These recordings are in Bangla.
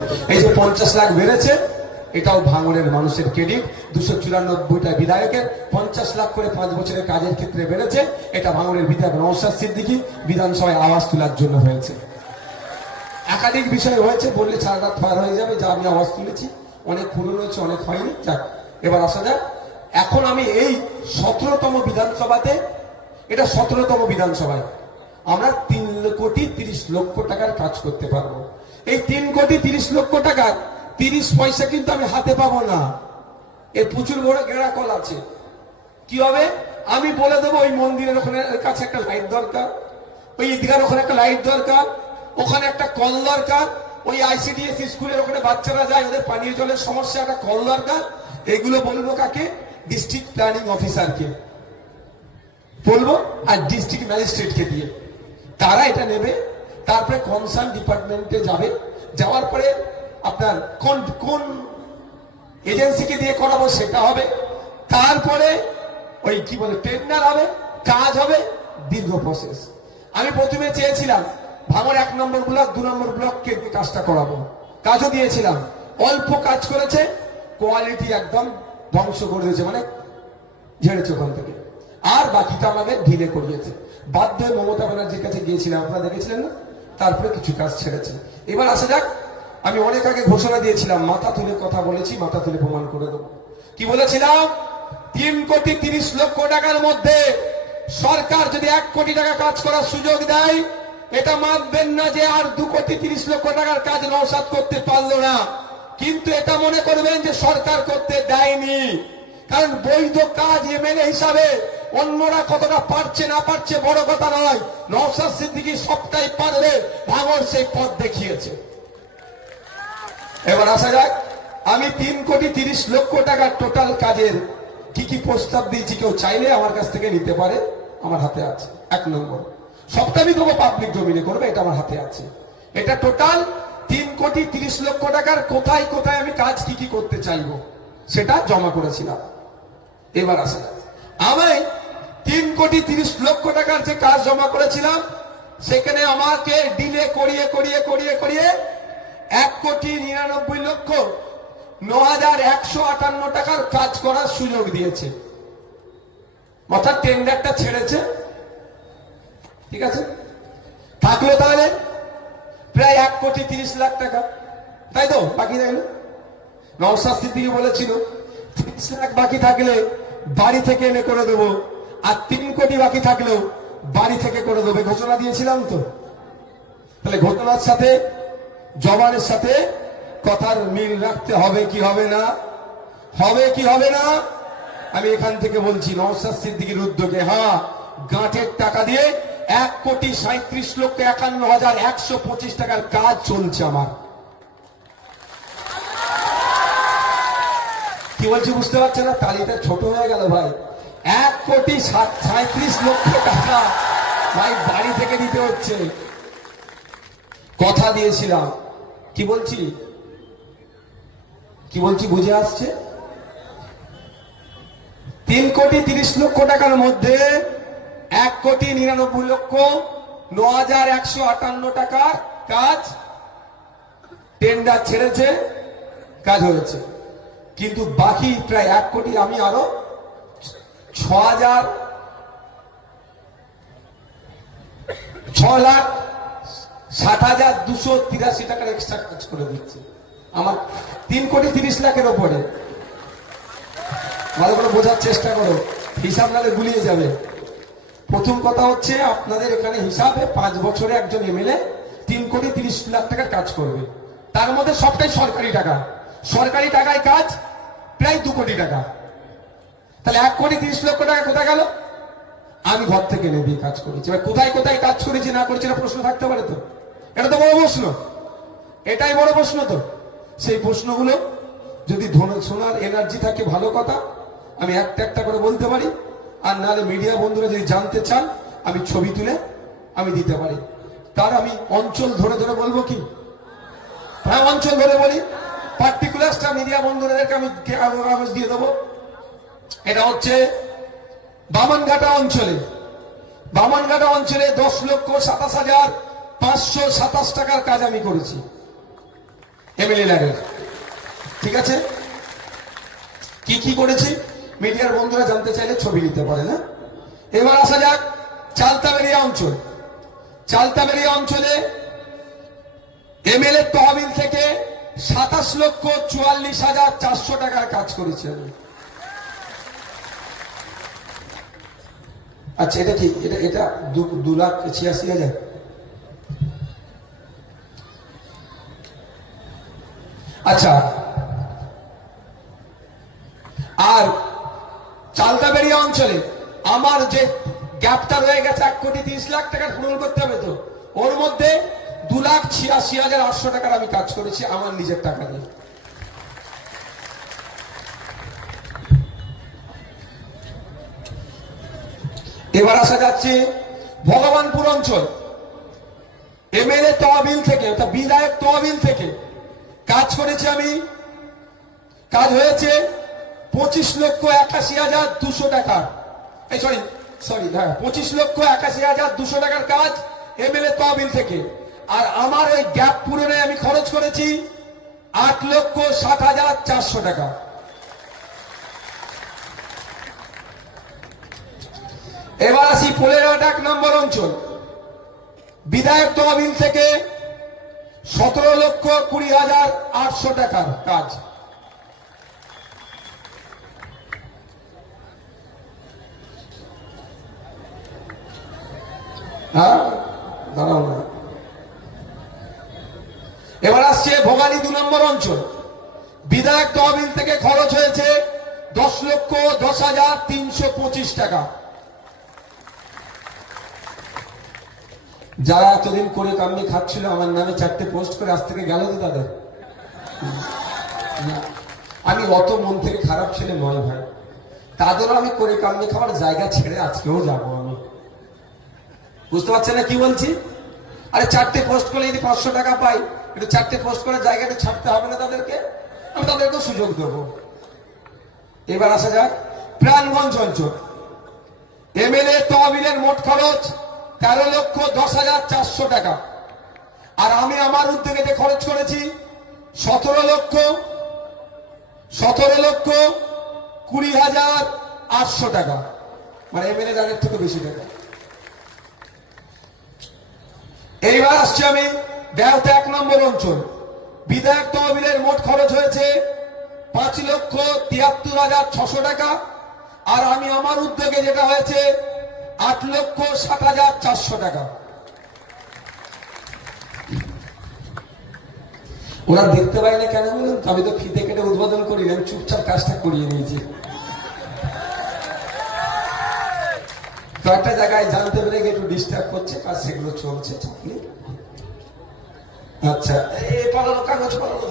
এই যে 50 লাখ বেড়েছে, এটাও ভাঙড়ের মানুষের ক্রেডিট। 294টা বিধায়কের 50 লাখ করে 5 বছরের কাজের ক্ষেত্রে বেড়েছে। এটা ভাঙড়ের বিধায়ক নওশাদ সিদ্দিকী বিধানসভায় আওয়াজ তোলার জন্য হয়েছে। একাধিক বিষয় হয়েছে, বললে সারা রাত পার হয়ে যাবে। যা আমি আওয়াজ তুলেছি অনেক পুরনো হয়েছে, অনেক হয়নি। যাক, এবার আসা যাক। এখন আমি এই 17তম বিধানসভাতে, এটা 17তম বিধানসভায় আমরা 3,30,00,000 টাকার কাজ করতে পারবো। এই 3,30,00,000 টাকার 30 পয়সা কিন্তু আমি হাতে পাবো না। এর প্রচুর বড় গেঁড়া কল আছে। কি হবে আমি বলে দেবো, ওই মন্দিরের ওখানে কাছে একটা লাইট দরকার, ওই ঈদগার ওখানে একটা লাইট দরকার, ওখানে একটা কল দরকার, ওই আইসিডিএস স্কুলের ওখানে বাচ্চারা যায়, ওদের পানীয় জলের সমস্যা, একটা কল দরকার। এগুলো বলবো কাকে? ডিস্ট্রিক্ট প্ল্যানিং অফিসারকে বলবো, আর ডিস্ট্রিক্ট ম্যাজিস্ট্রেটকে দিয়ে তারা এটা নেবে। তারপরে কনসার্ন ডিপার্টমেন্টে যাবে। যাওয়ার পরে আপনার কোন কোন এজেন্সিকে দিয়ে করাবো সেটা হবে। তারপরে ওই কি বলে টেন্ডার হবে, কাজ হবে, দীর্ঘ প্রসেস। আমি প্রথমে চেয়েছিলাম ভাঙড় 1 নম্বর ব্লক 2 নম্বর ব্লককে কাজটা করাবো, কাজও দিয়েছিলাম। অল্প কাজ করেছে, কোয়ালিটি একদম ধ্বংস করে দিয়েছে, মানে ঝেড়েছে ওখান থেকে। আর বাকিটা আমাদের ঢিলে করিয়েছে। বাধ্য হয়ে মমতা ব্যানার্জির কাছে গিয়েছিলাম, আপনারা দেখেছিলেন না? তারপরে কিছু কাজ ছেড়েছে। এবার আসা যাক, আমি অনেক আগে ঘোষণা দিয়েছিলাম, মাথা তুলে কথা বলেছি, মাথা তুলে প্রমাণ করে দেবো। কি বলেছিলাম? 3,30,00,000 টাকার মধ্যে সরকার যদি 1 কোটি টাকা কাজ করার সুযোগ দেয়, এটা মানবেন না যে আর 2,30,00,000 টাকার কাজ নওশাদ করতে পারলো না। কিন্তু এটা মনে করবেন যে সরকার করতে দেয়নি। কারণ বৈধ কাজ এমএলএ হিসাবে অন্যরা কতটা পারছে না পারছে বড় কথা নয়, নওশাদ সিদ্দিকী সবটাই পারবে। ভাঙড় সেই পথ দেখিয়েছে। এবার আসা যাক, আমি 3,30,00,000 টাকার টোটাল কাজের কি কি প্রস্তাব দিয়েছি, কেউ চাইলে আমার কাছ থেকে নিতে পারে, আমার হাতে আছে। 1 নম্বর, সবটা আমি দেবো পাবলিক ডোমিনে করবে, এটা আমার হাতে আছে। এটা টোটাল 3,30,00,000 টাকার কোথায় কোথায় আমি কাজ কি কি করতে চাইবো সেটা জমা করেছিলাম। এবার আসা যাক, আমি 3,30,00,000 টাকার যে কাজ জমা করেছিলাম, সেখানে আমাকে ডিলে করিয়ে করিয়ে করিয়ে করিয়ে 1,99,09,158 টাকার কাজ করার সুযোগ দিয়েছে। অর্থাৎ টেন্ডারটা ছেড়েছে, ঠিক আছে? থাকলো তাহলে প্রায় 1,30,00,000 টাকা, তাই তো? বাকি থাকলো, নওশাদ সিদ্দিকী বলেছিল 30 লাখ বাকি থাকলে বাড়ি থেকে এনে করে দেবো, আর 3 কোটি বাকি থাকলেও বাড়ি থেকে করে দেবে, ঘোষণা দিয়েছিলাম তো। তাহলে ঘটনার সাথে জবানের সাথে কথার মিল রাখতে হবে কি হবে না? হবে কি হবে না? আমি এখান থেকে বলছি, নওশাদ সিদ্দিকীর উদ্যোগে হ্যাঁ, গাঁটের টাকা দিয়ে 1,37,51,125 টাকার কাজ চলছে আমার। কি বলছি বুঝতে পারছে না? তালিটা ছোট হয়ে গেল ভাই। 1,37,00,000 টাকা ভাই বাড়ি থেকে দিতে হচ্ছে। কথা দিয়েছিলাম, কি বলছি কি বলছি বুঝে আসছে? 3,30,00,000 টাকার মধ্যে 1,99,09,158 টাকার কাজ টেন্ডার ছেড়েছে, কাজ হয়েছে। কিন্তু বাকি প্রায় 1 কোটি আমি আরো 6,60,283 টাকার এক্সট্রা কাজ করে দিচ্ছে আমার 3,30,00,000 ওপরে। ভালো করে বোঝার চেষ্টা করো, হিসাব নালে গুলিয়ে যাবে। প্রথম কথা হচ্ছে, আপনাদের এখানে হিসাবে 5 বছরে একজন এমএলএ 3,30,00,000 টাকার কাজ করবে। তার মধ্যে সবটাই সরকারি টাকা। সরকারি টাকায় কাজ প্রায় 2 কোটি টাকা। তাহলে 1,30,00,000 টাকা কোথায় গেল? আমি ঘর থেকে নেবে কাজ করেছি। এবার কোথায় কোথায় কাজ করেছি না করেছি, না প্রশ্ন থাকতে পারে তো? এটা তো বড় প্রশ্ন, এটাই বড় প্রশ্ন। তো সেই প্রশ্নগুলো যদি শোনার এনার্জি থাকে ভালো কথা, আমি একটা একটা করে বলতে পারি। আর নাহলে মিডিয়া বন্ধুরা যদি জানতে চান, আমি ছবি তুলে আমি দিতে পারি। তার আমি অঞ্চল ধরে ধরে বলবো কি? হ্যাঁ, অঞ্চল ধরে বলি। পার্টিকুলারটা মিডিয়া বন্ধুদেরকে আমি কাগজ দিয়ে দেবো। এটা হচ্ছে বামনঘাটা অঞ্চলে। বামনঘাটা অঞ্চলে 10,27,527 টাকার কাজ আমি করেছি। এমএলএ ল্যাডের। ঠিক আছে, কি কি করেছি মিডিয়ার বন্ধুরা জানতে চাইলে ছবি নিতে পারে না। এবার আসা যাক চালতাবেরিয়া অঞ্চল। চালতাবেরিয়া অঞ্চলে এমএলএ তহবিল থেকে 27,44,400 টাকার কাজ করেছে। আচ্ছা, এটা কি? এটা 2,86,000। আচ্ছা, আর চালতাবেরিয়া অঞ্চলে আমার যে গ্যাপটা রয়ে গেছে 1,30,00,000 টাকার পূরণ করতে হবে, তো ওর মধ্যে 2,86,800 টাকার আমি কাজ করেছি আমার নিজের টাকা দিয়ে। এবার আসা যাচ্ছে ভগবানপুর অঞ্চল। এমএলএ তহবিল থেকে, বিধায়ক তহবিল থেকে কাজ করেছি আমি। কাজ হয়েছে 25,81,200 টাকা। এই সরি হ্যাঁ, 25,81,200 টাকার কাজ এমএলএ তহবিল থেকে। আর আমার ওই গ্যাপ পূরণে আমি খরচ করেছি 8,60,400 টাকা। এবার আসি পোলেরহাট 1 নম্বর অঞ্চল। বিধায়ক তহবিল থেকে 17,20,800 টাকার কাজ। হ্যাঁ, দাঁড়াও না। এবার আসছে ভোগালী 2 নম্বর অঞ্চল। বিধায়ক তহবিল থেকে খরচ হয়েছে 10,10,325 টাকা। যারা এতদিন করে কামনি খাচ্ছিল আমার নামে 4টে পোস্ট করে আজ থেকে গেল তো তাদের। আমি অত মন থেকে খারাপ ছেলে নয় ভাই, তাদেরও আমি করে কামনি খাওয়ার জায়গা ছেড়ে আজকেও যাবো আমি। বুঝতে পারছেন না কি বলছি? আরে 4টে পোস্ট করলে যদি 500 টাকা পাই, একটু 4টে পোস্ট করার জায়গাটা ছাড়তে হবে না তাদেরকে? আমি তাদেরকে সুযোগ দেবো। এবার আসা যাক প্রাণগঞ্জ অঞ্চল। এমএলএ তহবিলের মোট খরচ 13,10,400 টাকা। আর আমি আমার উদ্যোগে যে খরচ করেছি 17,20,800 টাকা, মানে এমএলএ দানের থেকে বেশি টাকা। এইবার আসছি আমি বেহালা 1 নম্বর অঞ্চল। বিধায়ক তহবিলের মোট খরচ হয়েছে 5,73,600 টাকা। আর আমি আমার উদ্যোগে যেটা হয়েছে 8,60,400 টাকা। ওরা দেখতে পাই না কেন বলুন? আমি তো ফিতে কেটে উদ্বোধন করি, আমি চুপচাপ কাজটা করিয়ে নিয়েছি। তো একটা জায়গায় জানতে পেরে একটু ডিস্টার্ব করছে, কাজ সেগুলো চলছে। আচ্ছা, এই পালানো কাগজ পালানো।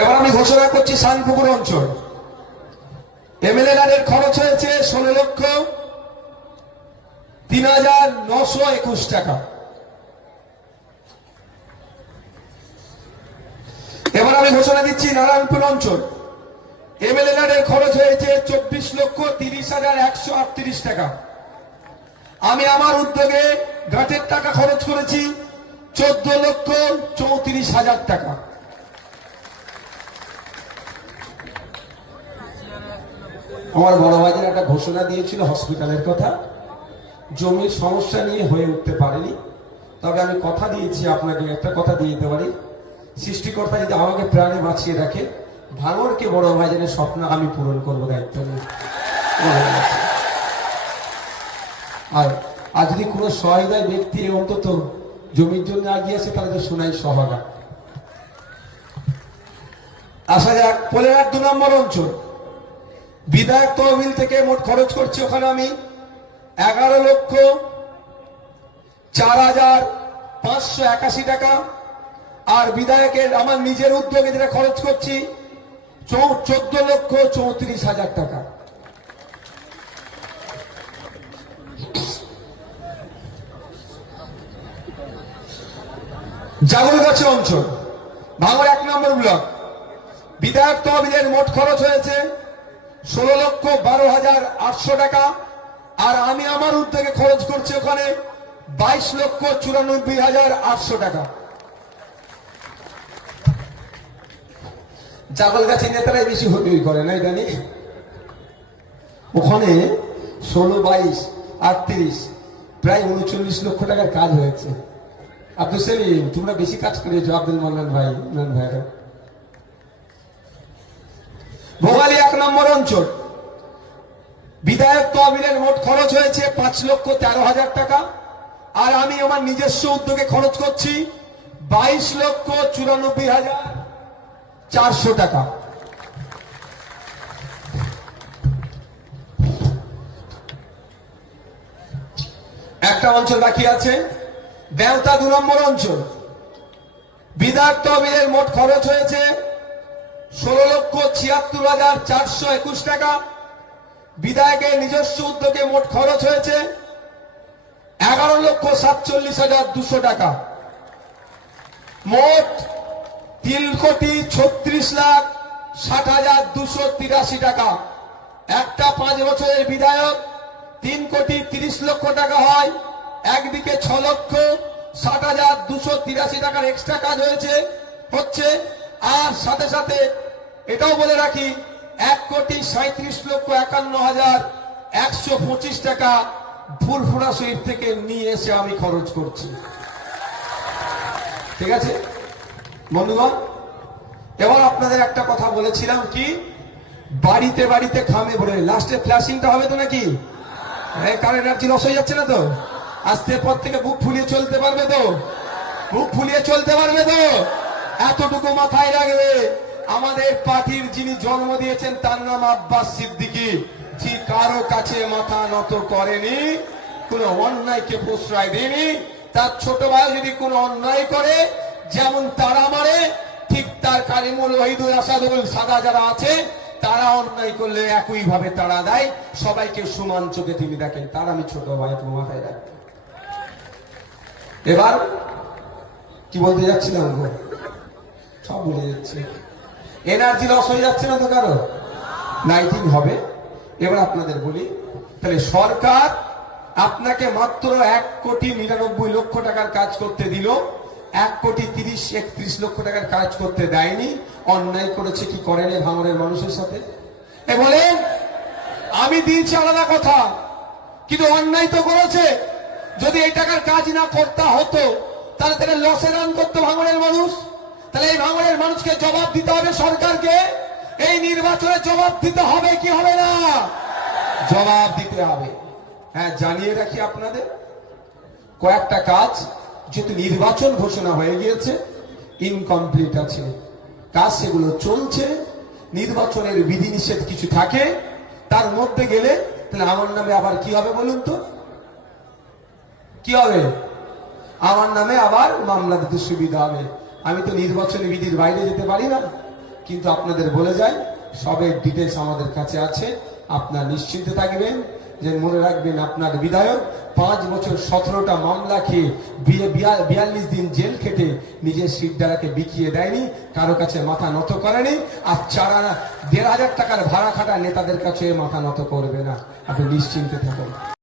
এবার আমি ঘোষণা করছি শানপুকুর অঞ্চল। এমএলএ এর খরচ হয়েছে 16,03,921 টাকা। এবার আমি ঘোষণা দিচ্ছি নারায়ণপুর অঞ্চল। এমএলএ এর খরচ হয়েছে 24,30,138 টাকা। আমি আমার উদ্যোগে ঘাটের টাকা খরচ করেছি 14,34,000 টাকা। আমার বড় ভাইদের একটা ঘোষণা দিয়েছিল হসপিটালের কথা, জমির সমস্যা নিয়ে হয়ে উঠতে পারেনি। তবে আমি কথা দিয়েছি আপনাকে, একটা কথা দিয়ে দিতে পারি, সৃষ্টিকর্তা যদি আমাকে প্রাণে বাঁচিয়ে রাখে, ভাঙড়কে বড় ভাইদের স্বপ্ন আমি পূরণ করবো দায়িত্ব নিয়ে। আর যদি কোনো সহায়তায় ব্যক্তি অন্তত জমির জন্য আগিয়ে আসে, তাহলে তো শোনাই সহায়তা। আসা যাক পোলেরহাট 2 নম্বর অঞ্চল। বিধায়ক তহবিল থেকে মোট খরচ করছি ওখানে আমি 11,04,581 টাকা। আর বিধায়কের আমার নিজের উদ্যোগে যেটা খরচ করছি 14,34,000 টাকা। জাগলগাছি অঞ্চল, ভাঙড় 1 নম্বর ব্লক। বিধায়ক তহবিলের মোট খরচ হয়েছে 16,12,800 টাকা। আর আমি আমার উদ্যোগে খরচ করছি ওখানে 22,94,800 টাকা। জাগলগাছি নেতারাই বেশি হই করে না জানি। ওখানে 16, 22, 38 প্রায় 39 লক্ষ টাকার কাজ হয়েছে। আব্দুল সেলিম, তোমরা বেশি কাজ করেছো। আব্দুল মান্নান ভাই, ইমরান ভাইরা। ভোগালী 1 নম্বর অঞ্চল, বিধায়ক তহবিলের মোট খরচ হয়েছে 5,13,000 টাকা। আর আমি আমার নিজস্ব উদ্যোগে খরচ করছি 22,94,400 টাকা। একটা অঞ্চল বাকি আছে, দেওতা 2 নম্বর অঞ্চল, বিধায়ক তহবিলের মোট খরচ হয়েছে 16,76,421 টাকা। বিধায়কের নিজস্ব উদ্যোগে মোট খরচ হয়েছে 11,47,200 টাকা। মোট 3,36,60,283 টাকা। একটা 5 বছরের বিধায়ক 3,30,00,000 টাকা হয়। একদিকে 6,60,283 টাকার এক্সট্রা কাজ হচ্ছে। আর সাথে সাথে এটাও বলে রাখি 1,37,51,125 টাকা ফুরফুরা শরীফ থেকে নিয়ে এসে আমি খরচ করছি। ঠিক আছে বন্ধুগণ, এবার আপনাদের একটা কথা বলেছিলাম কি, বাড়িতে বাড়িতে খামে ভরে লাস্টে ফ্ল্যাশিংটা হবে তো নাকি? কার এনার্জি লস হয়ে যাচ্ছে না তো? আজকের পর থেকে বুক ফুলিয়ে চলতে পারবে তো? বুক ফুলিয়ে চলতে পারবে তো? এতটুকু মাথায় রাখবে, আমাদের পার্টির যিনি জন্ম দিয়েছেন তার নাম আব্বাস সিদ্দিকী। ঠিক কারো কাছে মাথা নত করেনি, কোন অন্যায়কে প্রশ্রয় দেয়নি। তার ছোট ভাই যদি কোনো অন্যায় করে যেমন তারা মারে, ঠিক তার কারিমুল ওহিদুল আসাদুল সাদা যারা আছে তারা অন্যায় করলে একই ভাবে তারা দেয়। সবাইকে সমান চোখে তিনি দেখেন। তার আমি ছোট ভাই, তুমি মাথায় রাখ। এবার কি বলতে যাচ্ছিলাম, সব ভুলে যাচ্ছে। এনার্জি লস হয়ে যাচ্ছে না তো কারো? লাইটিং হবে। এবার আপনাদের বলি, তাহলে সরকার আপনাকে মাত্র 1,99,00,000 টাকার কাজ করতে দিল, 1,30,31,00,000 টাকার কাজ করতে দেয়নি। অন্যায় করেছে কি করেনি ভাঙড়ের মানুষের সাথে? বলেন, আমি দিয়েছি আলাদা কথা, কিন্তু অন্যায় তো করেছে। যদি এই টাকার কাজ না করতে হতো তাহলে তাকে লসে রান করতো ভাঙড়ের মানুষ। তাহলে এই ভাঙড়ের মানুষকে জবাব দিতে হবে সরকারকে। এই নির্বাচনে জবাব দিতে হবে কি হবে না? জবাব দিতে হবে। হ্যাঁ, জানিয়ে রাখি আপনাদের, কয়েকটা কাজ যেহেতু নির্বাচন ঘোষণা হয়ে গিয়েছে, ইনকমপ্লিট আছে কাজ, সেগুলো চলছে। নির্বাচনের বিধিনিষেধ কিছু থাকে, তার মধ্যে গেলে তাহলে আমার নামে আবার কি হবে বলুন তো? কি হবে? আমার নামে আবার মামলা দিতে সুবিধা হবে। আমি তো নির্বাচনী বিধির বাইরে যেতে পারি না। কিন্তু আপনাদের বলে যাই, সবের ডিটেলস আমাদের কাছে আছে। আপনার নিশ্চিন্তে থাকবেন যে মনে রাখবেন, আপনার বিধায়ক 5 বছর 17টা মামলা খেয়ে 42 দিন জেল খেটে নিজের সিটডারাকে বিকিয়ে দেয়নি, কারো কাছে মাথা নত করেনি। আর 1,500 টাকার ভাড়া খাটা নেতাদের কাছে মাথা নত করবে না। আপনি নিশ্চিন্তে থাকুন।